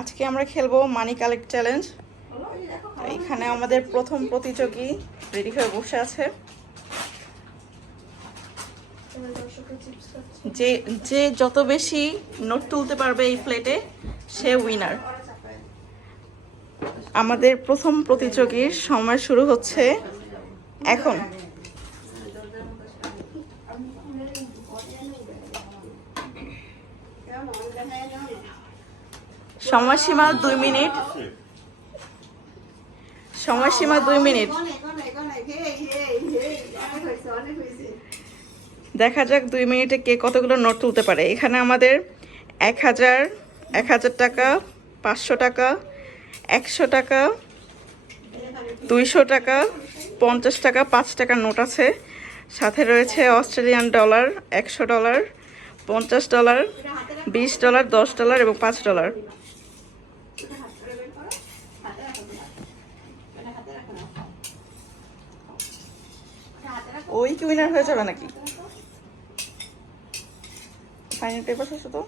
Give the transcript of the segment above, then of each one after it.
আজকে আমরা খেলবো মানি কালেক্ট চ্যালেঞ্জ। এখানে আমাদের প্রথম প্রতিযোগী রেডি হয়ে বসে আছে। যে যে যত বেশি নোট তুলতে পারবে এই প্লেটে সে উইনার। আমাদের প্রথম প্রতিযোগীর সময় শুরু হচ্ছে এখন। সময়সীমা 2 মিনিট। সময়সীমা 2 মিনিট। দেখা যাক 2 মিনিটে কে কতগুলো নোট তুলতে পারে। এখানে আমাদের 1000 টাকা, 500 টাকা, 100 টাকা, 200 টাকা, 50 টাকা, 5 টাকার নোট আছে। সাথে রয়েছে অস্ট্রেলিয়ান ডলার, $100, $50, $20, $10 এবং $5। ওই কি উইনার হয়ে যাবে নাকি? ফাইনাল পেপার আছে তো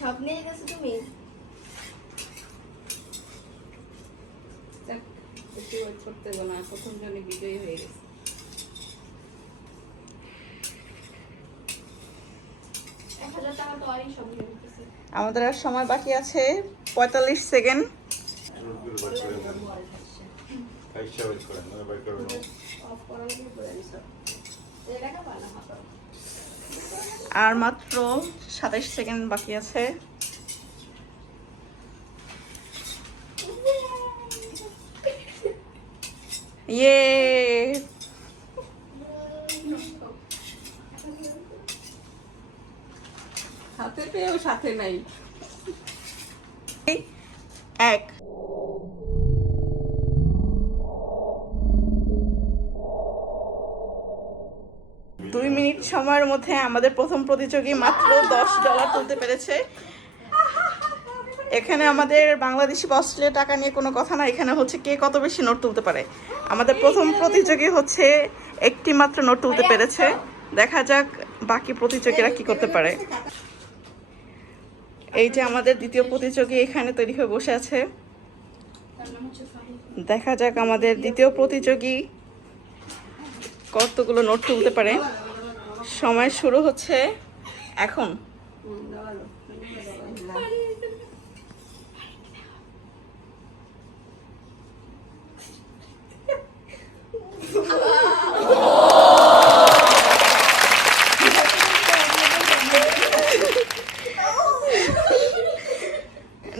সব নিয়ে গেছো তুমি। করতে না প্রথম জনে বিজয়ী হয়ে গেছে। আমাদের আর সময় বাকি আছে 45 সেকেন্ড। আর মাত্র 27 সেকেন্ড বাকি আছে। ইয়ে হাতে পেয়েও সাথে নাই। 1 2 মিনিট সময়ের মধ্যে আমাদের প্রথম প্রতিযোগী মাত্র $10 তুলতে পেরেছে। এখানে আমাদের বাংলাদেশি বা অস্ট্রেলিয়া টাকা নিয়ে কোনো কথা না, এখানে হচ্ছে কে কত বেশি নোট তুলতে পারে। আমাদের প্রথম প্রতিযোগী হচ্ছে একটি মাত্র নোট তুলতে পেরেছে। দেখা যাক বাকি প্রতিযোগীরা কি করতে পারে। এই যে আমাদের দ্বিতীয় প্রতিযোগী এখানে তৈরি হয়ে বসে আছে। দেখা যাক আমাদের দ্বিতীয় প্রতিযোগী কতগুলো নোট তুলতে পারে। সময় শুরু হচ্ছে এখন।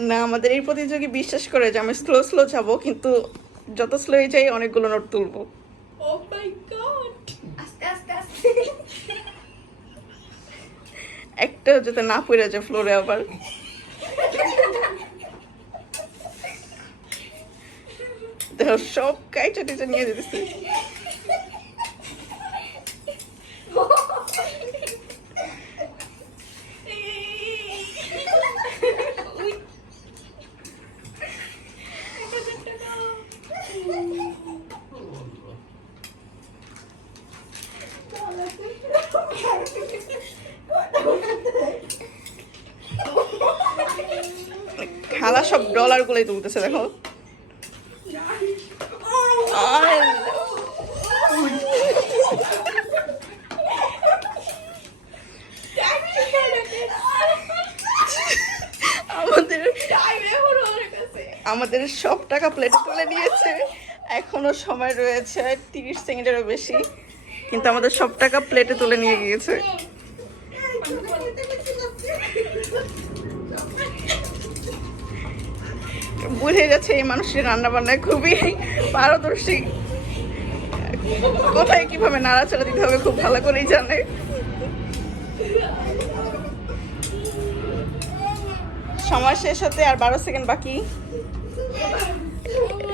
না, আমাদের এই প্রতিযোগী বিশ্বাস করে যে আমি স্লো যাব, কিন্তু যত স্লো যাই অনেকগুলো নোট তুলবো। Oh my god! আস্তে আস্তে আস্তে। একটা যাতে না পড়ে যায় ফ্লোরে আবার। দেখো সব কাইটা টিচা নিয়ে যেতেছে। খালা সব ডলার গুলোই তুলতেছে দেখো। আমাদের সব টাকা প্লেটে তুলে নিয়েছে। এখনো সময় রয়েছে 30 সেকেন্ডেরও বেশি, কিন্তু আমাদের সব টাকা প্লেটে তুলে নিয়ে গিয়েছে। বুঝে যাচ্ছে এই মানুষের রান্না বান্নায় খুবই পারদর্শী। কোথায় কিভাবে নাড়াচাড়া দিতে হবে খুব ভালো করেই জানে। সময় শেষ হতে আর 12 সেকেন্ড বাকি।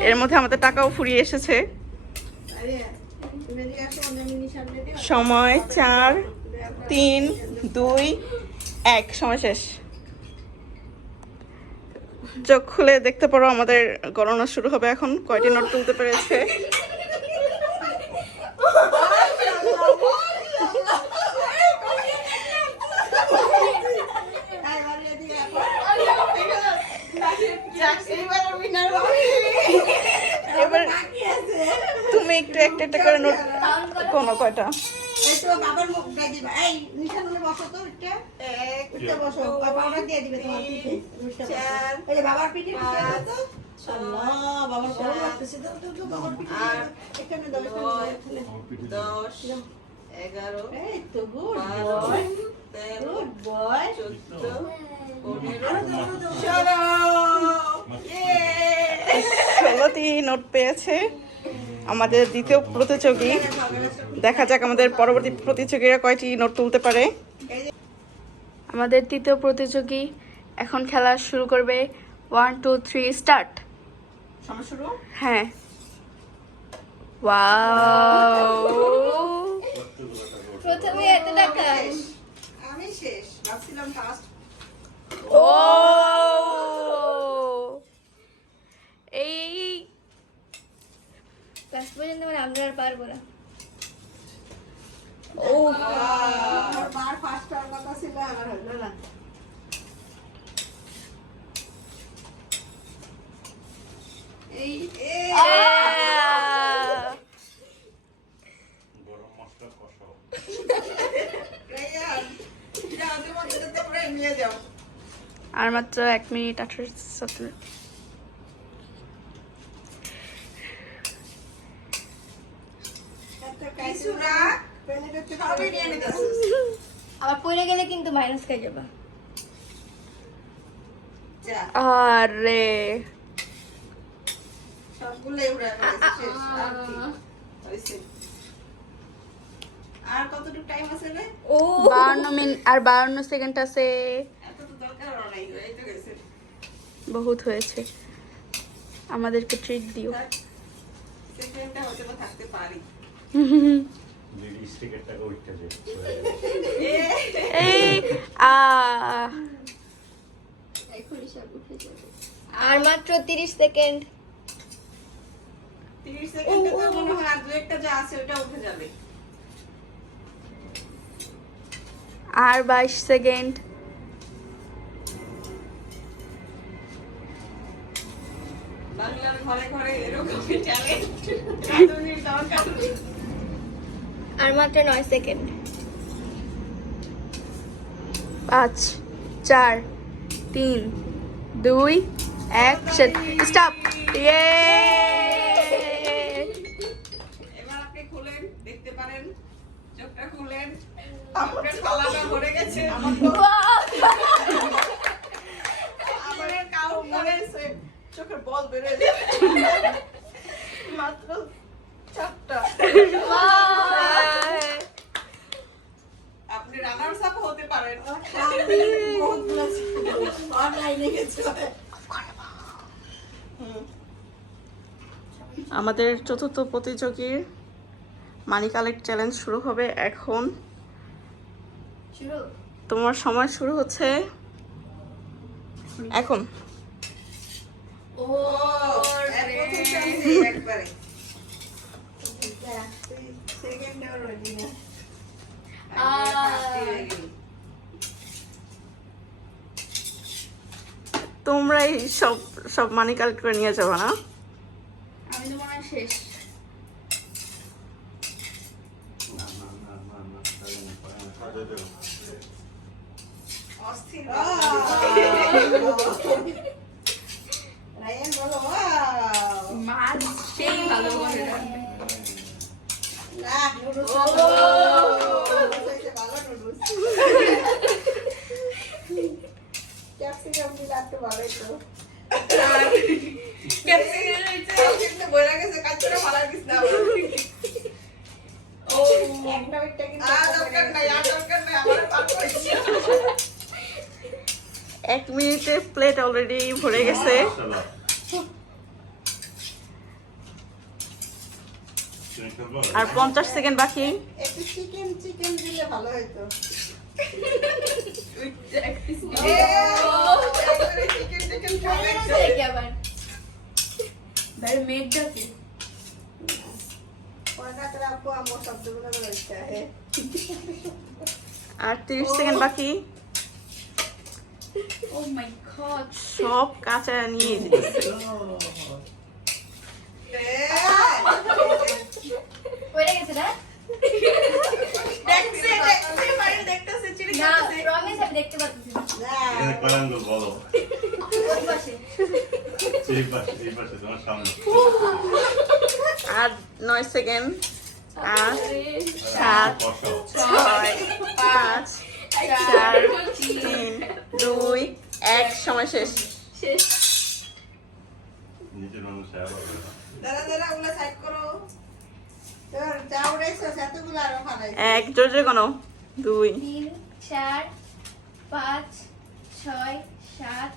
এর মধ্যে আমাদের টাকাও ফুরিয়ে এসেছে। সময় 4, 3, 2, 1। সময় শেষ। চোখ খুলে দেখতে পারো আমাদের গণনা শুরু হবে এখন। কয়টি নোট তুলতে পেরেছে? একটা একটা করে নোট কোনো কয়টা এই তো বাবার মুখ দিয়ে দিবা এই নিশানুলে বসো তো এটা এটা বসো আর পাউডার দিয়ে দিবে তোমার পিঠে এই যে বাবার পিঠে পিঠে দাও তো আল্লাহ বাবার বড় লাগতেছে দাও তো তো বাবার পিঠে এখানে দাও এখানে 10 11 এই তো গুড বয় গুড বয় 14 চলো 16টি নোট পেয়েছে আমাদের দ্বিতীয় প্রতিযোগী। দেখা যাক আমাদের পরবর্তী প্রতিযোগীরা কয়টি নোট তুলতে পারে। আমাদের তৃতীয় প্রতিযোগী এখন খেলা শুরু করবে। 1 2 3 স্টার্ট। সময় শুরু হ্যাঁ, ওয়াও, প্রথমে এত টাকা আমি শেষ ভাবছিলাম ফার্স্ট ও এই লাস্ট পর্যন্ত মানে আমরা আর পারবো না ও বার ফার্স্ট আর কথা ছিল আমার হলো না এই গরম মশলা কষাও। রায়ান এটা আগে মধ্যে তো পুরো নিয়ে যাও আর মাত্র 1 মিনিট 18 সেকেন্ড। এত কিছু রাখ পেলেটা তো সবই নিয়ে নিতেছিস আবার পড়ে গেলে কিন্তু মাইনাস খেয়ে যাবা যা আরে সবগুলোই উড়ে গেছে শেষ আর কি হইছে আর কতটুকু টাইম আছে রে ও 52 মিনিট আর 52 সেকেন্ড আছে। এত তো দরকার নাই এই তো গেছে বহুত হয়েছে, আমাদেরকে ট্রিট দিও। সেকেন্ডটা হতে তো থাকতে পারি যদি স্টিকারটাকে উঠতে দে। এই আ আর মাত্র 30 সেকেন্ড 30 সেকেন্ডে তো মনে হয় আর দু একটা যা আছে ওটা উঠে যাবে আর 22 সেকেন্ড। বাংলার ঘরে ঘরে এরকমই ট্যালেন্ট রাধুনির দরকার আর মাত্র 9 সেকেন্ড 5 4 3 2 1 স্টপ। ইয়ে এবার আপনি খুলেন দেখতে পারেন চোখটা খুলেন আপনার গলাটা ভরে গেছে আমার কাউন্ট করেছে চোখের বল বেড়ে যাবে মাত্র 4টা আপনি রানার্স আপ হতে পারেন অনলাইনে গেছে আমাদের চতুর্থ প্রতিযোগীর মানি কালেক্ট চ্যালেঞ্জ শুরু হবে এখন। শুরু তোমার সময় শুরু হচ্ছে এখন। ও প্রথম চান্সে একবারে সেকেন্ডেও রইলি না তোমরাই সব সব মানি কালেক্ট করে নিয়ে যাবে না? আমি তো মনে হয় শেষ না না না না না তাহলে না পারে না সাজা দেব। অস্থির রায়ান বলো মাছ সেই ভালো করে রান্না। না নুডলস ভালো নুডলস ক্যাপসিকাম দিলে একটু ভালোই তো ক্যাপসিকাম বইরা গেছে কাঁচটা ভালো কিছু না ও একটা একটা কিন্তু দরকার নাই আমার পার হইছে 1 মিনিটে প্লেট অলরেডি ভরে গেছে। চলো। তুমি খেলবো? আর 50 সেকেন্ড বাকি। একটু চিকেন দিলে ভালো হতো চিকেন খাবে কি আবার মেড ডাকে পড়াটা আপু আমার শব্দগুলো রয়েছে আর 30 সেকেন্ড বাকি। ও মাই গড সব কাঁচা নিয়ে দিয়েছে। পড়ে গেছে না? দেখছে ফারিন দেখতেছে চিড়ি না, খাচ্ছে promise আমি দেখতে পাচ্ছি না। এখানে কয় আঙ্গুল বলো? ওই পাশে। এই পাশে তোমার সামনে। আর 9 সেকেন্ড 8 আরে, 7 বসো। 6 5 4 3 2 1 সময় শেষ। শেষ। নিচের মানুষ আবার বলো। দাঁড়া দাঁড়া ওগুলো সাইড করো তোর যা উড়াইছো সেতগুলো আরো ফালাই 1 জোরে জোরে গোনো 2 3 4 5 6 7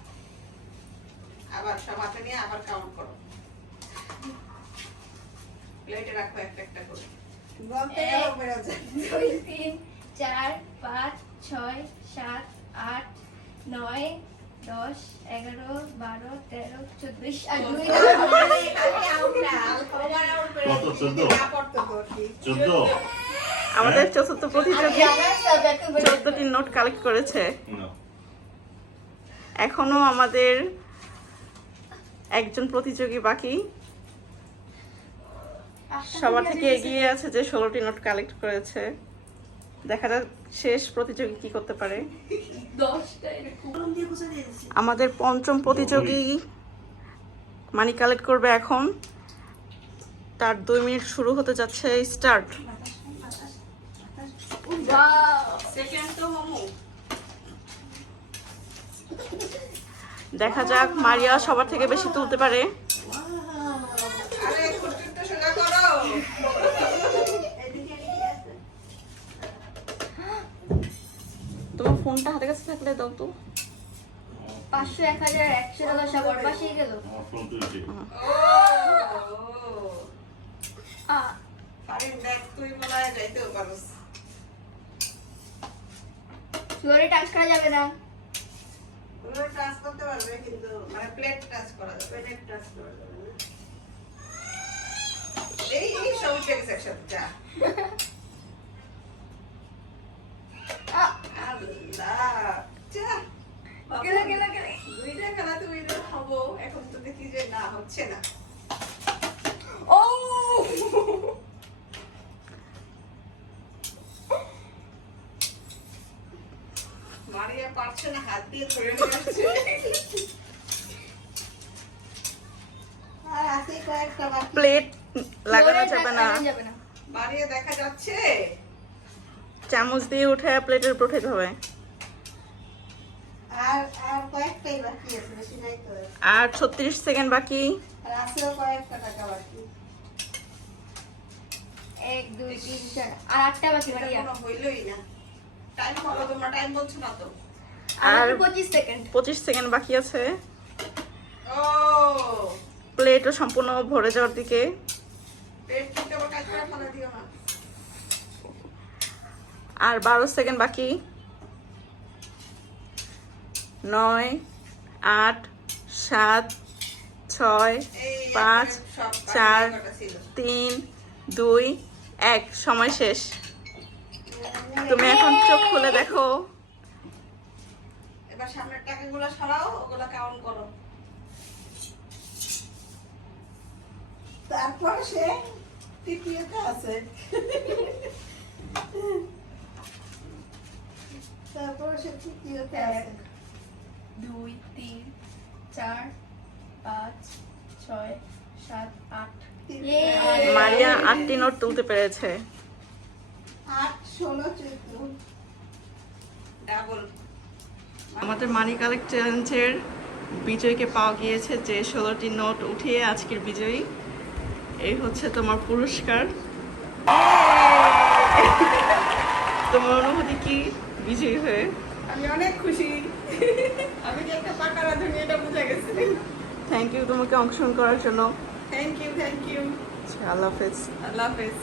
আবার সব হাতে নিয়ে আবার কাউন্ট করো প্লেটে রাখো একটা একটা করে বলতে এক, বেরো যায় 2 3 4 5 6 7 8 9 10 11 12 13 14 আর 2 খালি আউট না ওভার আউট বেরো কত? 14? না পড়তো তোর কি 14? আমাদের চতুর্থ প্রতিযোগী আমার সব এখন 14টি নোট কালেক্ট করেছে। না। এখনো আমাদের একজন প্রতিযোগী বাকি, সবার থেকে এগিয়ে আছে যে 16টি নোট কালেক্ট করেছে। দেখা যাক শেষ প্রতিযোগী কি করতে পারে। 10টা এরকম। কলম দিয়ে ঘুষে দিয়ে দিছি আমাদের পঞ্চম প্রতিযোগী মানি কালেক্ট করবে এখন। তার 2 মিনিট শুরু হতে যাচ্ছে, স্টার্ট। Wow! সেকেন্ড তো হোমো দেখা যাক মারিয়া সবার থেকে বেশি তুলতে পারে। আরে কুটকুট তো সোজা করো এদিকে কি আছে তোমার ফোনটা হাতে কাছে থাকলে দাও তো। 500 1000 100 টাকা সব ওর পাশেই গেল। আমার ফোন তুলছি। ও আ ফারিন দেখ তুই মনে হয় যাইতেও পারোস ফ্লোরে টাচ করা যাবে না। ওগুলো টাচ করতে পারবে কিন্তু মানে প্লেট টাচ করা যাবে প্লেট টাচ করা যাবে না এই সব উঠে গেছে একসাথে যা আ আল্লাহ যা গেলে গেলে গেলে। দুইটা খেলা তুমি হবো এখন তো দেখি যে না হচ্ছে না ও মারিয়া পারছে না হাত দিয়ে ধরে নিয়ে আসছে আর আছে কয়েকটা বাকি প্লেট লাগানো ফ্লোরে যাবে টাচ না, লাগানো যাবে না। মারিয়া দেখা যাচ্ছে চামচ দিয়ে উঠে প্লেটের উপর উঠাইতে হবে। আর আর কয়েকটাই বাকি আছে বেশি নাই তো আর 36 সেকেন্ড বাকি। আর আছেও কয়েকটা টাকা বাকি 1 2 3 4 আর 8টা বাকি এটা মারিয়া। কোনো হইলই না টাইম বলো তোমরা টাইম বলছো না তো আর আর 25 সেকেন্ড। 25 সেকেন্ড বাকি আছে। ও প্লেটও সম্পূর্ণ ভরে যাওয়ার দিকে। পেট থেকে আবার কাজ করে ফেলে দিও না আর 12 সেকেন্ড বাকি। 9 8 7 6 এই 5 সব 4 কটা ছিল 3 2 1 সময় শেষ। তুমি এখন চোখ খুলে দেখো। এবার সামনের টাকাগুলো সরাও ওগুলো কাউন্ট করো তারপর সে তৃতীয়তে আছে তারপর সে তৃতীয়তে আছে 2 3 4 5 6 7 8 মারিয়া 8টি নোট তুলতে পেরেছে। 8 16 14 ডাবল আমাদের মানি কালেক্ট চ্যালেঞ্জের বিজয়ীকে পাওয়া গিয়েছে, যে 16টি নোট উঠিয়ে আজকের বিজয়ী। এই হচ্ছে তোমার পুরস্কার। তোমার অনুভূতি কি বিজয়ী হয়ে? আমি অনেক খুশি আমি যে একটা পাকা রাঁধুনি এটা বুঝে গেছি থ্যাংক ইউ তোমাকে অংশগ্রহণ করার জন্য। থ্যাংক ইউ আল্লাহ হাফেজ। আল্লাহ হাফেজ